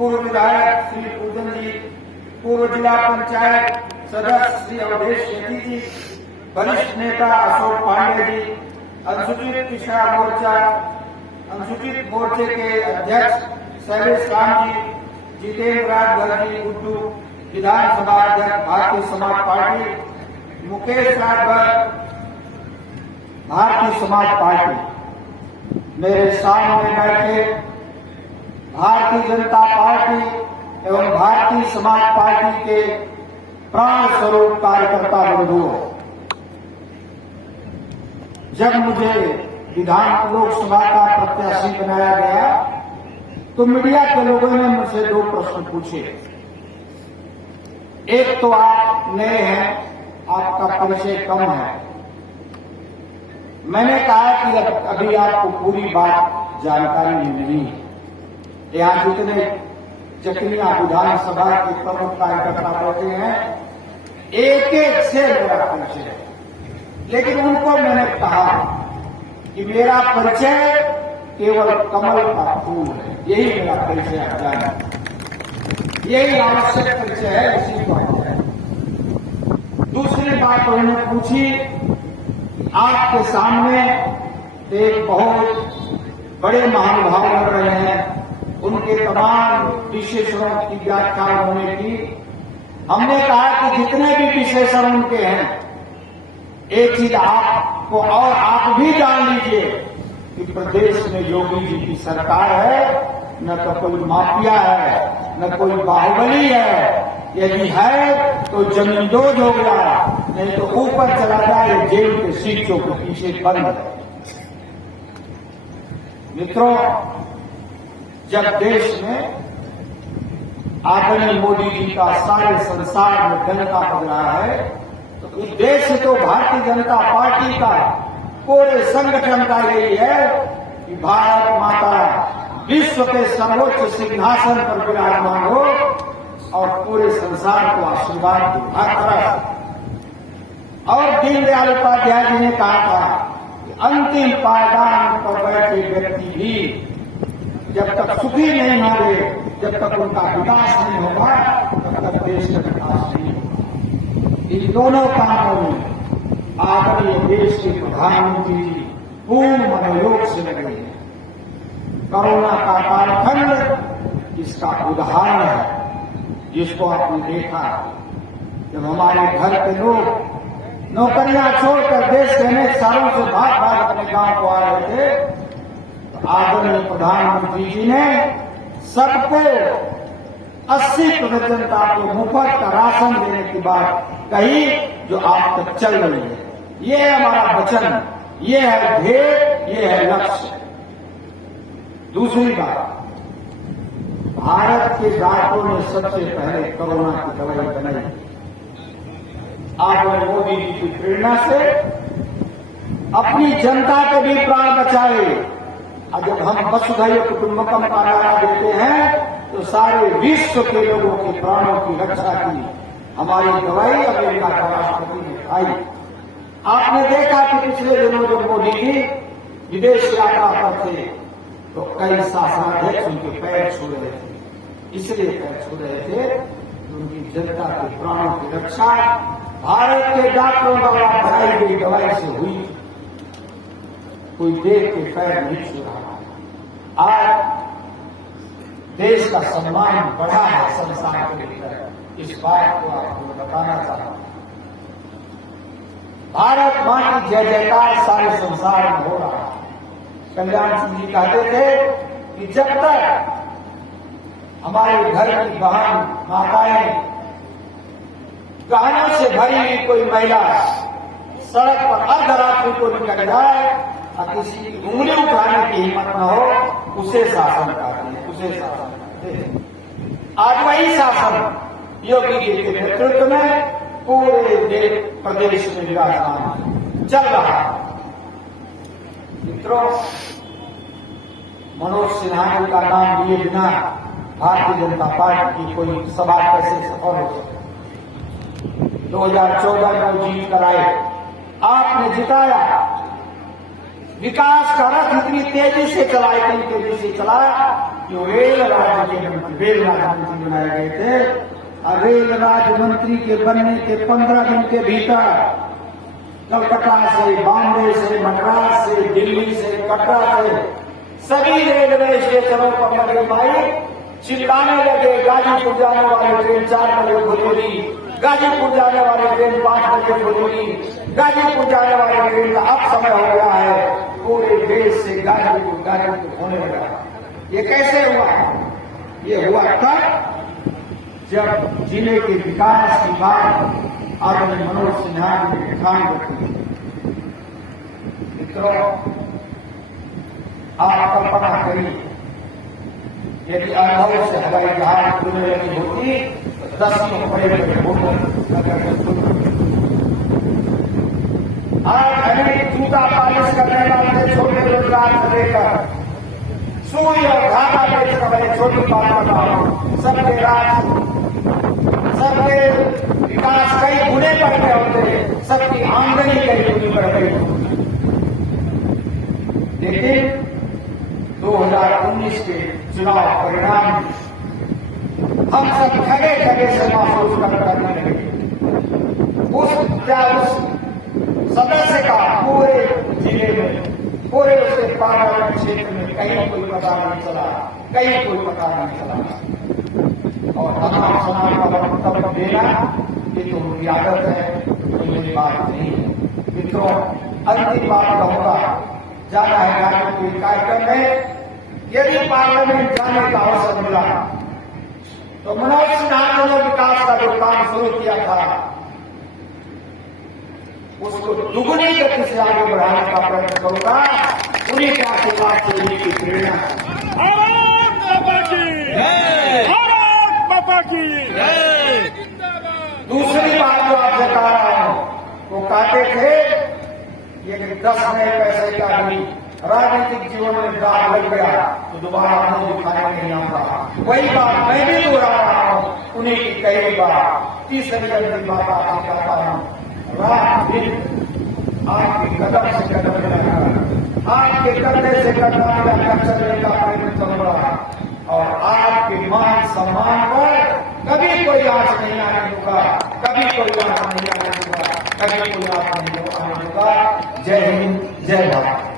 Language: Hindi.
पूर्व विधायक श्री पूजन जी, पूर्व जिला पंचायत सदस्य श्री अवधेश यति जी, वरिष्ठ नेता अशोक पांडे जी, अनुसूचित पिछड़ा मोर्चा अनुसूचित मोर्चे के अध्यक्ष शैलेश राम जी, जितेंद्र राज जी गुड्डू, विधानसभा अध्यक्ष भारतीय समाज पार्टी मुकेश राजभर भारतीय समाज पार्टी, मेरे सामने बैठे भारतीय जनता पार्टी एवं भारतीय समाज पार्टी के प्राण स्वरूप कार्यकर्ता बंधुओं, जब मुझे विधान लोकसभा का प्रत्याशी बनाया गया तो मीडिया के लोगों ने मुझसे 2 प्रश्न पूछे। एक तो आप नए हैं, आपका परिचय कम है। मैंने कहा कि अभी आपको पूरी बात जानकारी नहीं है। यहाँ जितने चकनिया विधानसभा के प्रमुख कार्यकर्ता बैठे हैं, एक एक से मेरा परिचय है, लेकिन उनको मैंने कहा कि मेरा परिचय केवल कमल का फूल है, यही मेरा परिचय है, यही आवश्यक परिचय है, इसी को है। दूसरी बात उन्होंने पूछी, आपके सामने एक बहुत बड़े महानुभाव लग रहे हैं, उनके तमाम विशेषणों की व्याख्या उन्होंने की। हमने कहा कि जितने भी विशेषण उनके हैं, एक चीज आपको और आप भी जान लीजिए कि प्रदेश में योगी जी की सरकार है, न तो कोई माफिया है, न कोई बाहुबली है। यदि है तो जमीन दोज हो गया, नहीं तो ऊपर चला जाए, जेल के शीशों के पीछे बंद है। मित्रों, जब देश में आदरणीय मोदी जी का सारे संसार में जनता बन रहा है, तो उद्देश्य तो भारतीय जनता पार्टी का, पूरे संगठन का यही है कि भारत माता विश्व के सर्वोच्च सिंहासन पर विराजमान हो और पूरे संसार को आशीर्वाद की भाषा। और दीनदयाल उपाध्याय जी ने कहा था कि अंतिम पायदान पर बैठे व्यक्ति भी जब तक सुखी नहीं होंगे, जब तक उनका विकास नहीं होगा, तब तक देश का विकास नहीं होगा। इन दोनों कामों में आदरणीय देश के प्रधानमंत्री जी पूर्ण मनोयोग से लगे हैं। कोरोना का कालखंड इसका उदाहरण है, जिसको आपने देखा जब हमारे घर के लोग नौकरियां छोड़कर देश के अनेक शहरों से भाग भाग अपने गांव को आ रहे थे, तो आदरणीय प्रधानमंत्री जी ने सबको 80% जनता को मुफ्त का राशन देने की बात कही, जो आज तक चल रही है। ये है हमारा वचन, ये है ध्येय, ये है लक्ष्य। दूसरी बात, भारत के डॉक्टरों ने सबसे पहले कोरोना की दवाई बनाई। आपने मोदी जी की प्रेरणा से अपनी जनता के भी प्राण बचाए। और जब हम वसुधैव कुटुंबकम का नारा देते हैं, तो सारे विश्व के लोगों के प्राणों की रक्षा की हमारी दवाई अमेरिका के राष्ट्रपति ने खाई। आपने देखा कि पिछले दिनों जब मोदी जी विदेश यात्रा पर थे, तो कई शासनाध्यक्ष उनके पैर छू रहे थे। इसलिए पैर छू रहे थे कि उनकी जनता के प्राणों की रक्षा भारत के डॉक्टरों द्वारा बनाई गई दवाई से हुई। कोई देख के पैर नहीं छू रहा। आज देश का सम्मान बढ़ा है संसार के भीतर, इस बात को आपको बताना चाहता हूं। भारत मां की जय जयकार सारे संसार में हो रहा है। कल्याण सिंह जी कहते थे कि जब तक हमारे घर की बहन माताएं गहनों से भरी हुई कोई महिला सड़क पर अर्धरात्रि को निकल जाए और किसी की उंगली उठाने की हिम्मत न हो, उसे शासन कहते हैं, उसे शासन कहते हैं। आज वही शासन योगी जी के नेतृत्व में पूरे प्रदेश में विराजमान चल रहा है। मित्रों, मनोज सिन्हा जी का नाम लिए बिना भारतीय जनता पार्टी की कोई सभा कैसे सफल हो सकती? 2014 में जीत कराए, आपने जिताया। विकास का रथ इतनी तेजी से चला, इतनी तेजी से चलाया जो रेल राज्य मंत्री बनाए गए थे, रेल राज्य मंत्री के बनने के 15 दिन के भीतर कलकत्ता से, बॉम्बे से, मद्रास से, दिल्ली से, कटरा से सभी रेलवे स्टेशनों पर लगे माइक चिल्लाने लगे, गाजीपुर जाने वाली ट्रेन 4 बजे खुलेगी, गाजीपुर जाने वाली ट्रेन 5 बजे खुलेगी, गाजीपुर जाने वाली ट्रेन का अब समय हो गया है। पूरे देश से गाजीपुर होने लगा। ये कैसे हुआ? ये हुआ तब जब जिले के विकास की बात आदरणीय मनोज सिन्हा ने ठान रखी। मित्रों, आप कल्पना करिए, यदि अनुभव से हवाई जहाज खुलने लगी होती तो 10 बड़े आज हमें जूता पालिश करने वाले छोटे रोजगार से लेकर सुई और धागा बेचने वाले छोटी बात बताओ, सबके राज, सबके विकास कई गुने बढ़ गए होते, सबकी आमदनी कई गुनी बढ़ गई होती। लेकिन 2019 के चुनाव परिणाम हम सब जगह जगह से महसूस करने लगे। उस सदस्य का पूरे जिले में, पूरे उसके पार्लियामेंट क्षेत्र में कहीं कोई पता नहीं चला, कहीं कोई पता नहीं चला। और तमाम समाज का वक्तव्य देना ये तो उनकी आदत है, तो मेरी बात नहीं है। मित्रों, अंतिम बात कहूंगा, जाना है राज्य के कार्यक्रम में यदि पार्लियामेंट जाने का अवसर मिला तो मनोज सिन्हा ने विकास का जो काम शुरू किया था उसको दुगुनी गति से आगे बढ़ाने का प्रयत्न करूंगा। उन्हीं के आशीर्वाद से उन्हीं की प्रेरणा। दूसरी बात जो आपसे कह रहा हूं, वो कहते थे ये 10 नए पैसे का नहीं, राजनीतिक जीवन में दाग लग गया तो दोबारा मुंह दिखाने नहीं आता। वही बात मैं भी दोहरा रहा हूं, उन्हीं की कई बार। तीसरी अंतिम बात आपसे कहता हूं, रात दिन आपके कदम से कदम मिलाकर, आपके कंधे से कंधा मिलाकर चलने का प्रयत्न चल रहा, और आपके मान सम्मान पर कभी कोई आंच नहीं आने दूंगा, कभी कोई आंच नहीं आने दूंगा, कभी कोई आंच नहीं आने दूंगा। जय हिंद, जय भारत।